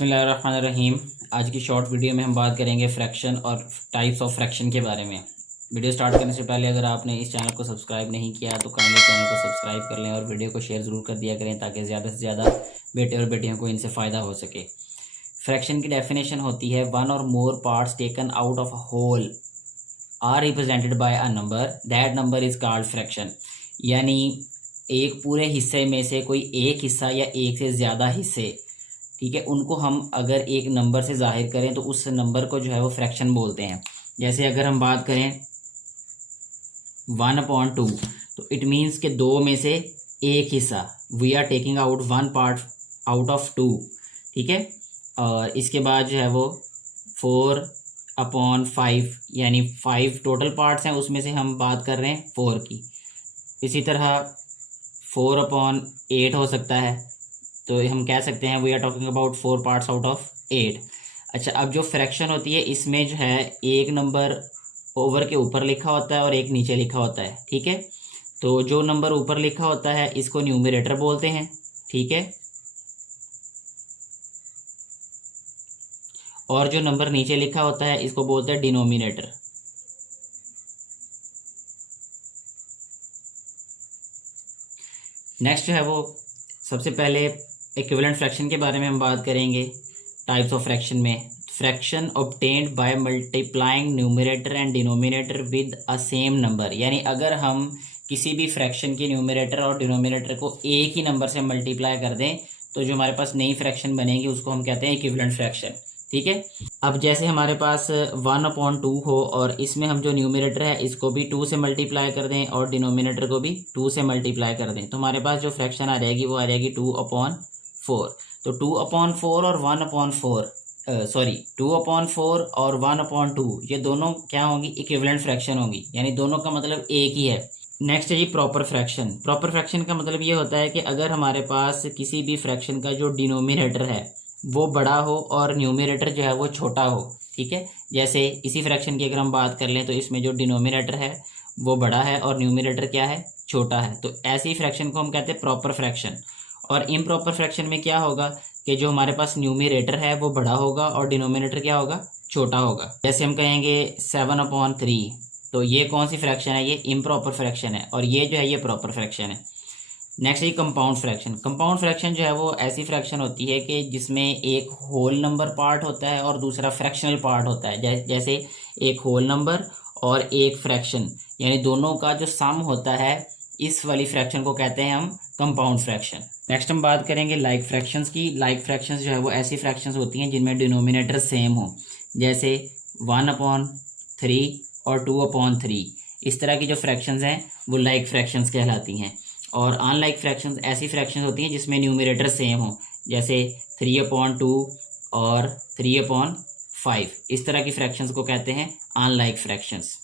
बिस्मिल्लाहिर्रहमानिर्रहीम। आज की शॉर्ट वीडियो में हम बात करेंगे फ्रैक्शन और टाइप्स ऑफ फ्रैक्शन के बारे में। वीडियो स्टार्ट करने से पहले अगर आपने इस चैनल को सब्सक्राइब नहीं किया तो काइंडली चैनल को सब्सक्राइब कर लें और वीडियो को शेयर ज़रूर कर दिया करें ताकि ज़्यादा से ज़्यादा बेटे और बेटियों को इनसे फ़ायदा हो सके। फ्रैक्शन की डेफिनेशन होती है one or more parts taken out of a whole are represented by a number, that number is called fraction. यानी एक पूरे हिस्से में से कोई एक हिस्सा या एक से ज़्यादा हिस्से, ठीक है, उनको हम अगर एक नंबर से जाहिर करें तो उस नंबर को जो है वो फ्रैक्शन बोलते हैं। जैसे अगर हम बात करें 1/2 तो इट मीन्स के दो में से एक हिस्सा, we are taking out one part out of 2, ठीक है। और इसके बाद जो है वो 4/5 यानी 5 टोटल पार्ट्स हैं, उसमें से हम बात कर रहे हैं 4 की। इसी तरह 4/8 हो सकता है, तो हम कह सकते हैं we are talking about 4 parts out of 8। अच्छा, अब जो फ्रैक्शन होती है इसमें जो है एक नंबर ओवर के ऊपर लिखा होता है और एक नीचे लिखा होता है, ठीक है। तो जो नंबर ऊपर लिखा होता है इसको न्यूमरेटर बोलते हैं, ठीक है, और जो नंबर नीचे लिखा होता है इसको बोलते हैं डिनोमिनेटर। नेक्स्ट जो है वो सबसे पहले इक्विवेलेंट फ्रैक्शन के बारे में हम बात करेंगे। टाइप्स ऑफ फ्रैक्शन में fraction obtained by multiplying numerator and denominator with a same number. यानी अगर हम किसी भी फ्रैक्शन के न्यूमरेटर और डिनोमिनेटर को एक ही नंबर से मल्टीप्लाई कर दें तो जो हमारे पास नई फ्रैक्शन बनेगी उसको हम कहते हैं इक्विवेलेंट फ्रैक्शन, ठीक है। अब जैसे हमारे पास 1/2 हो और इसमें हम जो न्यूमरेटर है इसको भी 2 से मल्टीप्लाई कर दें और डिनोमिनेटर को भी 2 से मल्टीप्लाई कर दें तो हमारे पास जो फ्रैक्शन आ जाएगी वो आ जाएगी 2/4। तो 2/4 और 2/4 और 1/2 ये दोनों क्या होंगी, इक्विवेलेंट फ्रैक्शन होंगी, यानी दोनों का मतलब एक ही है। नेक्स्ट है जी प्रॉपर फ्रैक्शन। प्रॉपर फ्रैक्शन का मतलब ये होता है कि अगर हमारे पास किसी भी फ्रैक्शन का जो डिनोमिनेटर है वो बड़ा हो और न्यूमरेटर जो है वो छोटा हो, ठीक है। जैसे इसी फ्रैक्शन की अगर हम बात कर लें तो इसमें जो डिनोमिनेटर है वो बड़ा है और न्यूमरेटर क्या है, छोटा है, तो ऐसी फ्रैक्शन को हम कहते हैं प्रॉपर फ्रैक्शन। और इम्प्रॉपर फ्रैक्शन में क्या होगा कि जो हमारे पास न्यूमरेटर है वो बड़ा होगा और डिनोमिनेटर क्या होगा, छोटा होगा। जैसे हम कहेंगे 7/3, तो ये कौन सी फ्रैक्शन है, ये इम्प्रॉपर फ्रैक्शन है, और ये जो है ये प्रॉपर फ्रैक्शन है। नेक्स्ट है कंपाउंड फ्रैक्शन। कंपाउंड फ्रैक्शन जो है वो ऐसी फ्रैक्शन होती है कि जिसमें एक होल नंबर पार्ट होता है और दूसरा फ्रैक्शनल पार्ट होता है। जैसे एक होल नंबर और एक फ्रैक्शन, यानी दोनों का जो सम होता है, इस वाली फ्रैक्शन को कहते हैं हम कंपाउंड फ्रैक्शन। नेक्स्ट हम बात करेंगे लाइक फ्रैक्शंस की। लाइक फ्रैक्शंस जो है वो ऐसी फ्रैक्शंस होती हैं जिनमें डिनोमिनेटर सेम हो, जैसे 1/3 और 2/3। इस तरह की जो फ्रैक्शंस हैं वो लाइक फ्रैक्शंस कहलाती हैं। और अनलाइक फ्रैक्शंस ऐसी फ्रैक्शंस होती हैं जिसमें न्यूमरेटर सेम हो, जैसे 3/2 और 3/5। इस तरह की फ्रैक्शंस को कहते हैं अनलाइक फ्रैक्शंस।